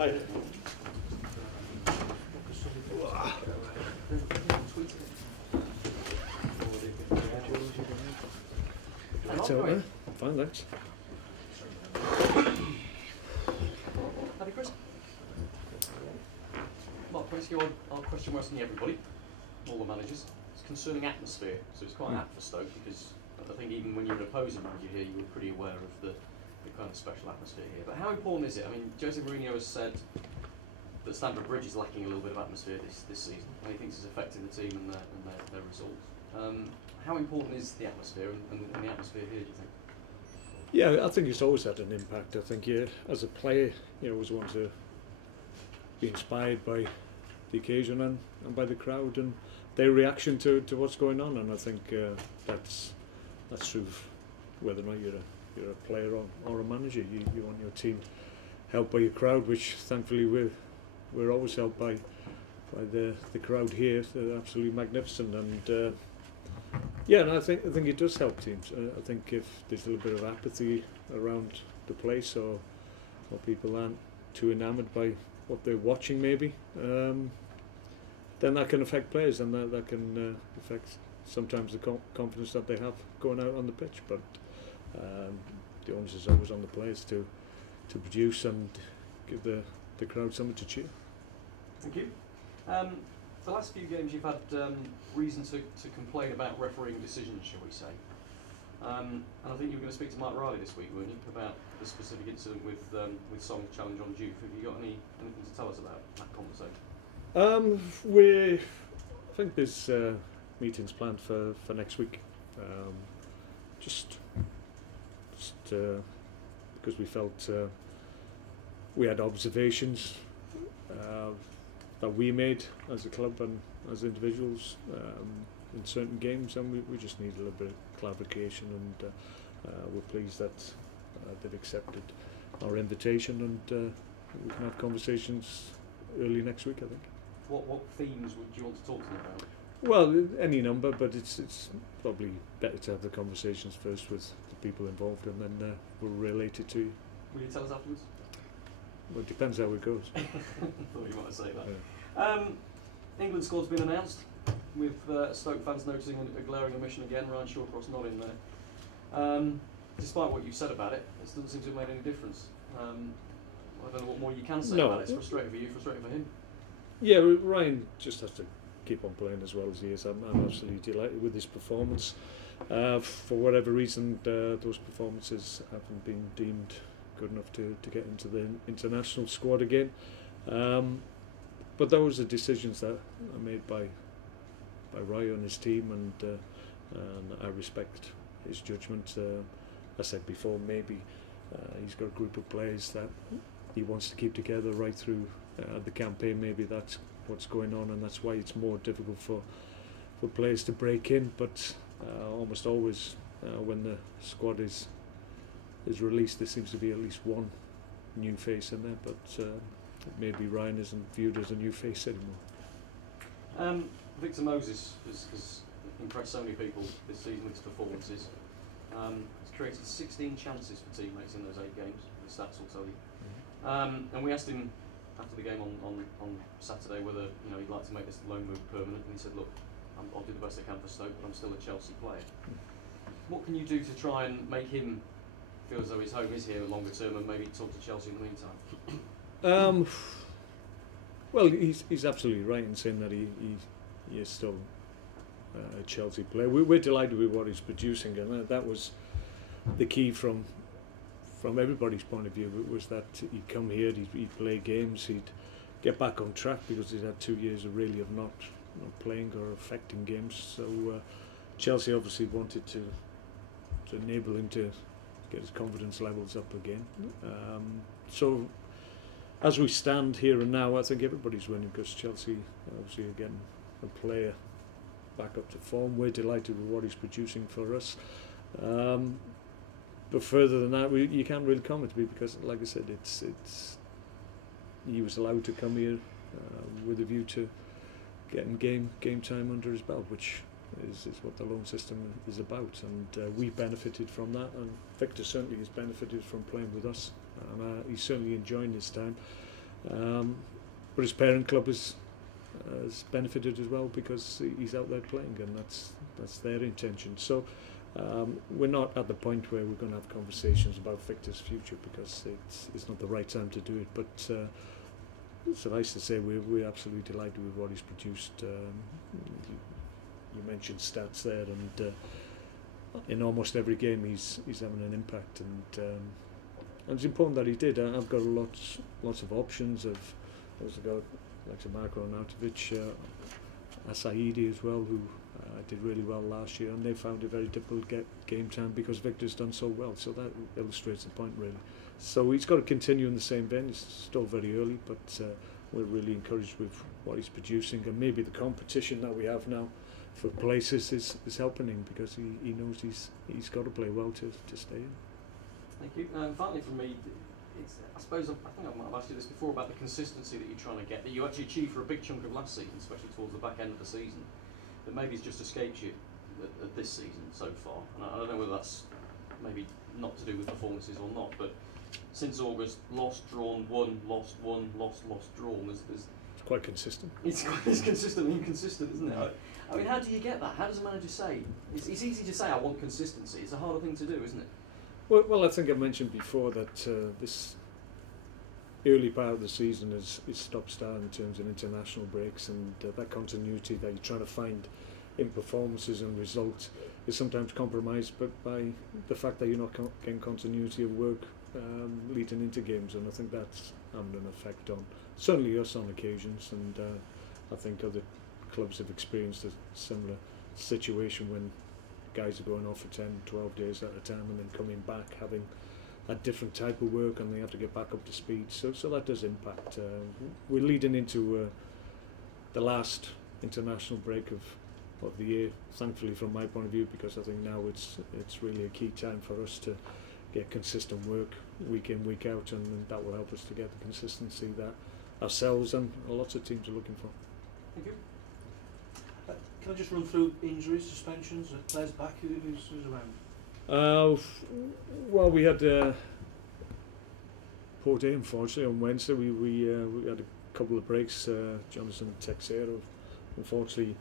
Hi. It's over. Fine, thanks. Howdy, Chris. Mark, can I ask you our question we're asking everybody, all the managers? It's concerning atmosphere. So it's quite apt for Stoke because I think even when you're an opposing manager here, you were pretty aware of the kind of special atmosphere here. But how important is it? I mean, Jose Mourinho has said that Stamford Bridge is lacking a little bit of atmosphere this season, and he thinks it's affecting the team and their results. How important is the atmosphere and the atmosphere here, do you think? Yeah, I think it's always had an impact. I think as a player, you always want to be inspired by the occasion and by the crowd and their reaction to what's going on. And I think that's true whether or not you're a player or a manager. You want your team helped by your crowd, which thankfully we're always helped by the crowd here. They're absolutely magnificent, and yeah, and I think it does help teams. I think if there's a little bit of apathy around the place, or people aren't too enamoured by what they're watching, maybe, then that can affect players, and that can affect sometimes the confidence that they have going out on the pitch. But the onus is always on the players to produce and give the crowd something to cheer. Thank you. The last few games you've had reason to complain about refereeing decisions, shall we say. And I think you were going to speak to Mark Riley this week, weren't you, about the specific incident with Song's challenge on Juve. Have you got anything to tell us about that conversation? I think there's meetings planned for next week. Just because we felt we had observations that we made as a club and as individuals in certain games, and we just need a little bit of clarification, and we're pleased that they've accepted our invitation, and we can have conversations early next week, I think. What themes would you want to talk to them about? Well, any number, but it's probably better to have the conversations first with the people involved, and then we'll relate it to you. Will you tell us afterwards? Well, it depends how it goes. Thought you might say that. Yeah. England squad's been announced, with Stoke fans noticing a glaring omission again. Ryan Shawcross not in there. Despite what you've said about it, it doesn't seem to have made any difference. I don't know what more you can say about it. It's frustrating for you, frustrating for him. Yeah, Ryan just has to keep on playing as well as he is. I'm absolutely delighted with his performance. For whatever reason, those performances haven't been deemed good enough to get into the international squad again. But those are decisions that are made by Ryan and his team, and I respect his judgment. I said before, maybe he's got a group of players that he wants to keep together right through the campaign. Maybe that's what's going on, and that's why it's more difficult for players to break in. But almost always when the squad is released, there seems to be at least one new face in there, but maybe Ryan isn't viewed as a new face anymore. Victor Moses has impressed so many people this season with his performances. He's created 16 chances for teammates in those 8 games, the stats will tell you. And we asked him after the game on Saturday whether he'd like to make this loan move permanent, and he said, look, I'll do the best I can for Stoke, but I'm still a Chelsea player. What can you do to try and make him feel as though his home is here longer term, and maybe talk to Chelsea in the meantime? Well, he's absolutely right in saying that he is still a Chelsea player. We're delighted with what he's producing, and that was the key from everybody's point of view. It was that he'd come here, he'd play games, he'd get back on track, because he'd had 2 years of really of not playing or affecting games. So Chelsea obviously wanted to enable him to get his confidence levels up again. So as we stand here and now, I think everybody's winning, because Chelsea obviously are getting a player back up to form. We're delighted with what he's producing for us. But further than that, you can't really comment, because, like I said, it's he was allowed to come here with a view to getting game time under his belt, which is what the loan system is about, and we benefited from that, and Victor certainly has benefited from playing with us, and he's certainly enjoying his time. But his parent club has benefited as well because he's out there playing, and that's their intention. So we're not at the point where we're going to have conversations about Victor's future because it's not the right time to do it. But suffice to say, we're absolutely delighted with what he's produced. You mentioned stats there, and in almost every game he's having an impact, and it's important that he did. I've got lots of options. I've also got like Mark Hughes, Asaidi as well, who did really well last year, and they found it very difficult to get game time because Victor's done so well. So that illustrates the point really. So he's got to continue in the same vein. It's still very early, but we're really encouraged with what he's producing, and maybe the competition that we have now for places is helping him because he knows he's got to play well to stay in. Thank you. And finally from me, I suppose I think I might have asked you this before about the consistency that you're trying to get, that you actually achieved for a big chunk of last season, especially towards the back end of the season, that maybe has just escaped you at this season so far. And I don't know whether that's maybe not to do with performances or not, but since August, lost, drawn, won, lost, drawn. It's quite consistent. It's consistent and inconsistent, isn't it? I mean, how do you get that? How does a manager say? It's easy to say I want consistency. It's a harder thing to do, isn't it? Well, I think I mentioned before that this early part of the season is stop-start in terms of international breaks, and that continuity that you're trying to find in performances and results is sometimes compromised by the fact that you're not getting continuity of work leading into games, and I think that's having an effect on certainly us on occasions, and I think other clubs have experienced a similar situation when guys are going off for 10, 12 days at a time and then coming back having a different type of work, and they have to get back up to speed. So that does impact. We're leading into the last international break of the year, thankfully from my point of view, because I think now it's really a key time for us to get consistent work week in, week out, and that will help us to get the consistency that ourselves and lots of teams are looking for. Thank you. Can I just run through injuries, suspensions, players back? Who's around? Well, we had a poor day, unfortunately, on Wednesday. We had a couple of breaks. Jonathan Texero, unfortunately,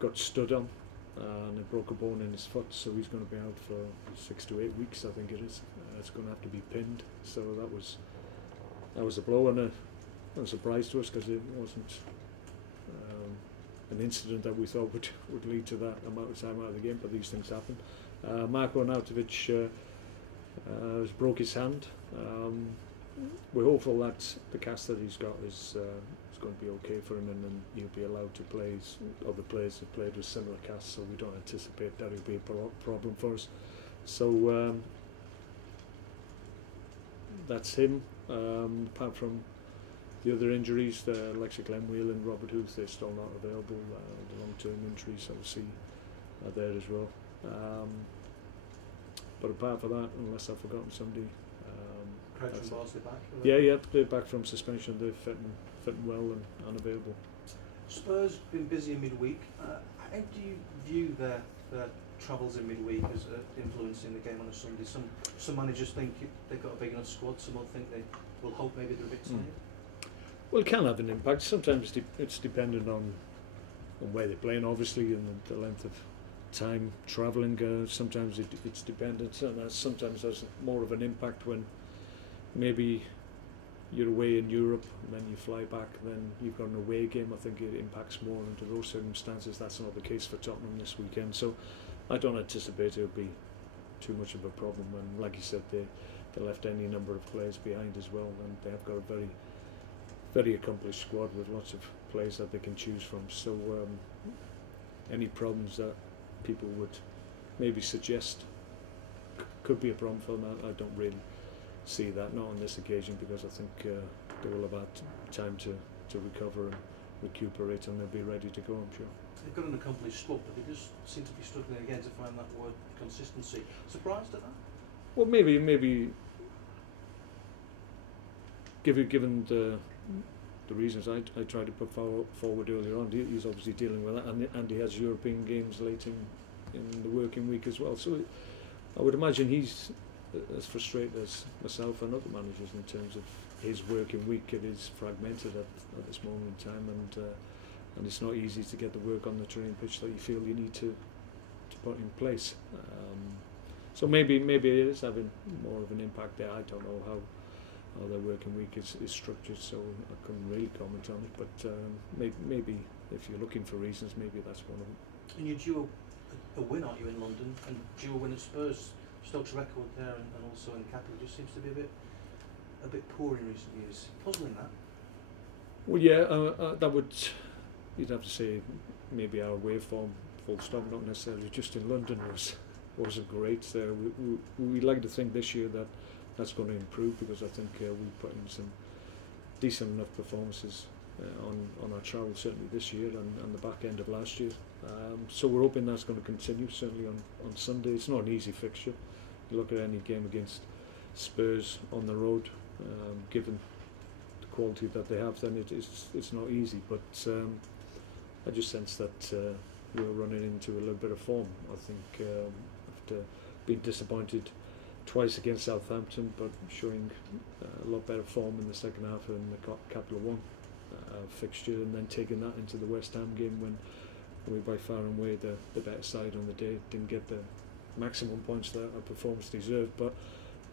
got stood on and it broke a bone in his foot, so he's going to be out for 6 to 8 weeks, I think it is. It's going to have to be pinned, so that was a blow and a surprise to us because it wasn't an incident that we thought would lead to that amount of time out of the game, but these things happen. Mark Hughes has broke his hand. We're hopeful that the cast that he's got is going to be okay for him, and then he'll be allowed to play. Other players have played with similar casts, so we don't anticipate that it'll be a problem for us. So that's him. Apart from the other injuries, Alexia Glenwheel and Robert Huth, they're still not available. The long-term injuries, obviously, are there as well. But apart from that, unless I've forgotten somebody, Crouch and Barnsley back? Yeah, they're back from suspension. They're fitting well and unavailable. Spurs been busy in midweek. How do you view their travels in midweek as influencing the game on a Sunday? Some managers think they've got a big enough squad. Some will think they will hope maybe they're a bit tired. Well, it can have an impact. Sometimes it's dependent on where they're playing, obviously, and the length of time travelling. Sometimes it's dependent, and sometimes there's more of an impact when maybe you're away in Europe and then you fly back, then you've got an away game. I think it impacts more under those circumstances. That's not the case for Tottenham this weekend, so I don't anticipate it'll be too much of a problem. And like you said, they left any number of players behind as well, and they have got a very, very accomplished squad with lots of players that they can choose from. So any problems that people would maybe suggest could be a problem for them, I don't really see that, not on this occasion, because I think they will have had time to recover and recuperate, and they'll be ready to go, I'm sure. They've got an accomplished squad, but they just seem to be struggling again to find that word consistency. Surprised at that? Well, maybe given the reasons I tried to put forward earlier on, he's obviously dealing with that, and he has European games late in the working week as well. So I would imagine he's as frustrated as myself and other managers in terms of his working week, it is fragmented at this moment in time, and it's not easy to get the work on the training pitch that you feel you need to put in place. So maybe it is having more of an impact there. I don't know how their working week is structured, so I couldn't really comment on it, but maybe if you're looking for reasons, maybe that's one of them. And you're due a win, aren't you, in London, and due a win at Spurs. Stoke's record there and also in the capital just seems to be a bit poor in recent years. Puzzling, that. Well, yeah, that would, you'd have to say maybe our away form, full stop, not necessarily just in London, wasn't great. We like to think this year that that's going to improve, because I think we put in some decent enough performances on our travel, certainly this year and the back end of last year. So we're hoping that's going to continue, certainly on Sunday. It's not an easy fixture. You look at any game against Spurs on the road, given the quality that they have, then it's not easy. But I just sense that we're running into a little bit of form. I think after being disappointed twice against Southampton, but showing a lot better form in the second half in the Capital One fixture, and then taking that into the West Ham game when we by far and away the better side on the day, didn't get the maximum points that our performance deserved, but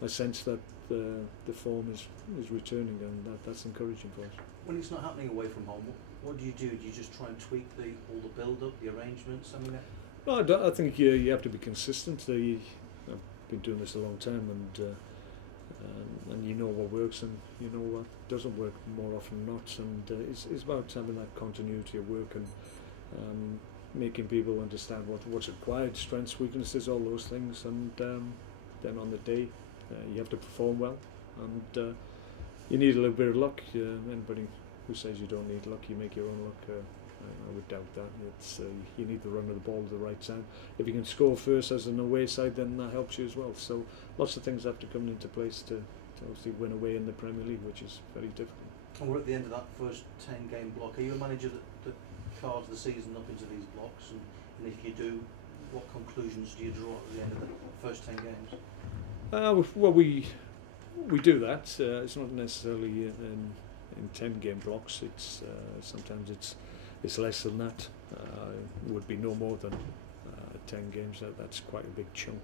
I sense that the form is returning, and that's encouraging for us. When it's not happening away from home, what do you do? Do you just try and tweak all the build-up, the arrangements? I mean, no, I think you have to be consistent. I've been doing this a long time, and you know what works and you know what doesn't work more often than not, and it's about having that continuity of work and making people understand what's required, strengths, weaknesses, all those things, and then on the day you have to perform well, and you need a little bit of luck. Anybody who says you don't need luck, you make your own luck. I would doubt that. It's you need the run of the ball at the right time. If you can score first as an away side, then that helps you as well. So lots of things have to come into place to obviously win away in the Premier League, which is very difficult. And we're at the end of that first 10-game block. Are you a manager that carves the season up into these blocks? And if you do, what conclusions do you draw at the end of the first 10 games? Well, we do that. It's not necessarily in 10-game blocks. It's sometimes it's less than that. It would be no more than 10 games. That's quite a big chunk.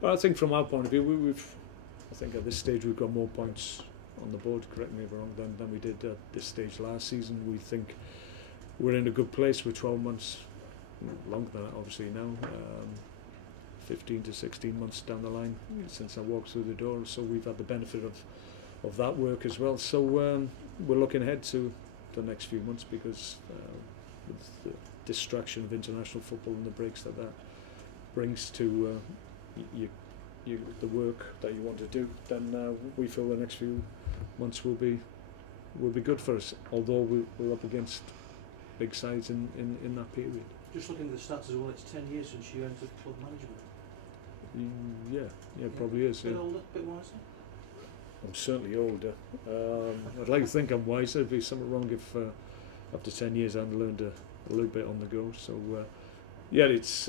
But I think from our point of view, I think at this stage we've got more points on the board, correct me if I'm wrong, than we did at this stage last season. We think we're in a good place. We're 12 months, longer than that obviously now, 15 to 16 months down the line since I walked through the door. So we've had the benefit of that work as well. So we're looking ahead to the next few months, because with the distraction of international football and the breaks that brings to the work that you want to do, then we feel the next few months will be good for us, although we're up against big sides in that period. Just looking at the stats as well, it's 10 years since you entered club management. Yeah, probably is. Bit older, bit wiser? I'm certainly older. I'd like to think I'm wiser. There'd be something wrong if after 10 years I hadn't learned a little bit on the go. So yeah, it's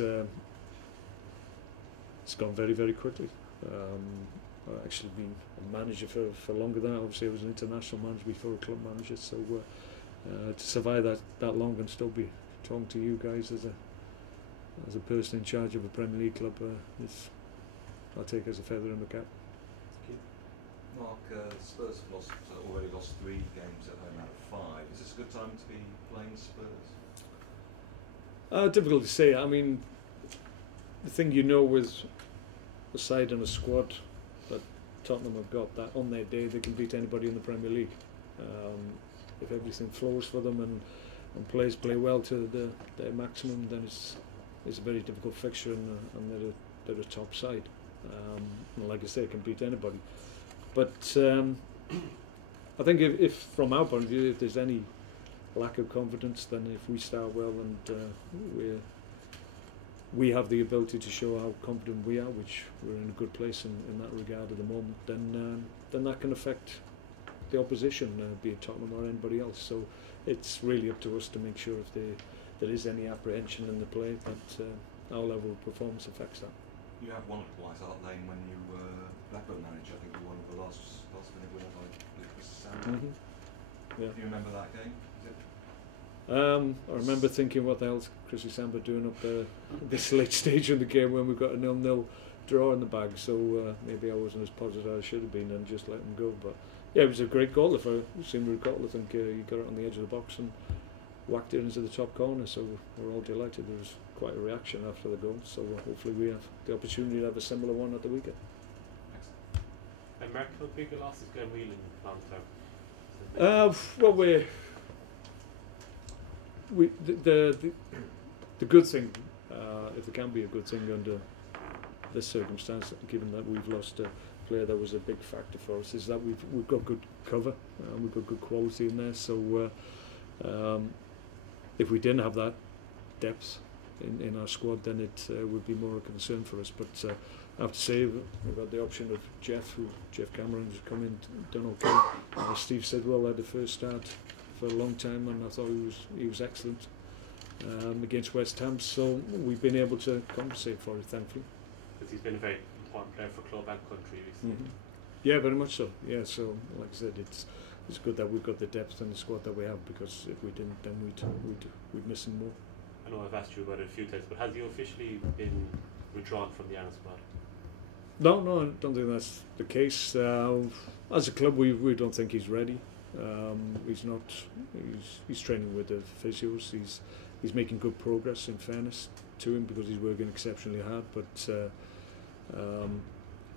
gone very, very quickly. I've actually been a manager for longer than that. Obviously I was an international manager before a club manager, so to survive that long and still be talking to you guys as a person in charge of a Premier League club, I'll take as a feather in the cap. Mark, Spurs have already lost 3 games at home out of 5. Is this a good time to be playing Spurs? Difficult to say. I mean, the thing with a side and a squad that Tottenham have got, that on their day they can beat anybody in the Premier League. If everything flows for them and players play well to their maximum, then it's a very difficult fixture, and they're a top side. And like I say, can beat anybody. But I think if from our point of view, if there's any lack of confidence, then if we start well and we have the ability to show how confident we are, which we're in a good place in that regard at the moment, then that can affect the opposition, be it Tottenham or anybody else. So it's really up to us to make sure if there is any apprehension in the play, that our level of performance affects that. You have won at White Hart Lane when you were Blackburn manager. I think you won the last minute winner by Chris Sanders. Yeah. Do you remember that game? Is it? I remember thinking, what the hell's Chrissy Samba doing up there at this late stage in the game when we got a 0-0 draw in the bag, so maybe I wasn't as positive as I should have been and just let him go. But yeah, it was a great goal. If I seem to recall, I think he got it on the edge of the box and whacked it into the top corner, so we're all delighted. There was quite a reaction after the goal, so hopefully we have the opportunity to have a similar one at the weekend. And Mark, how big a loss is Glen Whelan long term? Well, the good thing, if it can be a good thing under this circumstance, given that we've lost a player that was a big factor for us, is that we've got good cover, we've got good quality in there. So if we didn't have that depth in our squad, then it would be more a concern for us. But I have to say, we've got the option of Jeff Cameron, who's come in, done okay. Steve Sidwell had the first start for a long time, and I thought he was excellent against West Ham. So we've been able to compensate for it, thankfully. Because he's been a very important player for club and country recently. Yeah, very much so. Yeah, so like I said, it's good that we've got the depth in the squad that we have, because if we didn't, then we'd miss him more. I know I've asked you about it a few times, but has he officially been withdrawn from the Ireland squad? No, I don't think that's the case. As a club, we don't think he's ready. He's not. He's training with the physios. He's making good progress, in fairness to him, because he's working exceptionally hard. But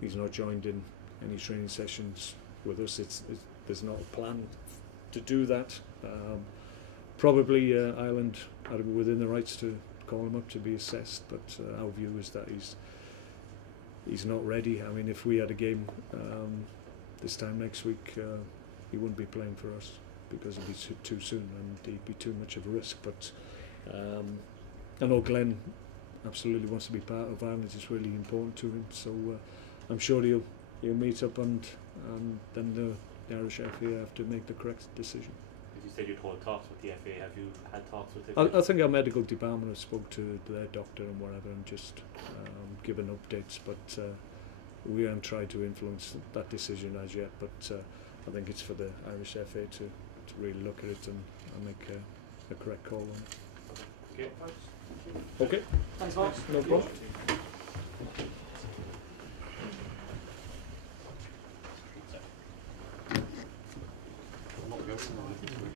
he's not joined in any training sessions with us. There's not a plan to do that. Probably Ireland are within the rights to call him up to be assessed, but our view is that he's not ready. I mean, if we had a game this time next week, he wouldn't be playing for us, because it'd be too soon and he'd be too much of a risk. But I know Glenn absolutely wants to be part of Ireland. It's really important to him, so I'm sure he'll meet up, and then the Irish FA have to make the correct decision. You said you'd hold talks with the FA. Have you had talks with them? I think our medical department have spoke to their doctor and whatever, and just given updates, but we haven't tried to influence that decision as yet. But I think it's for the Irish FA to really look at it and make a correct call on it. Okay. Okay. Thanks, Mark. No problem.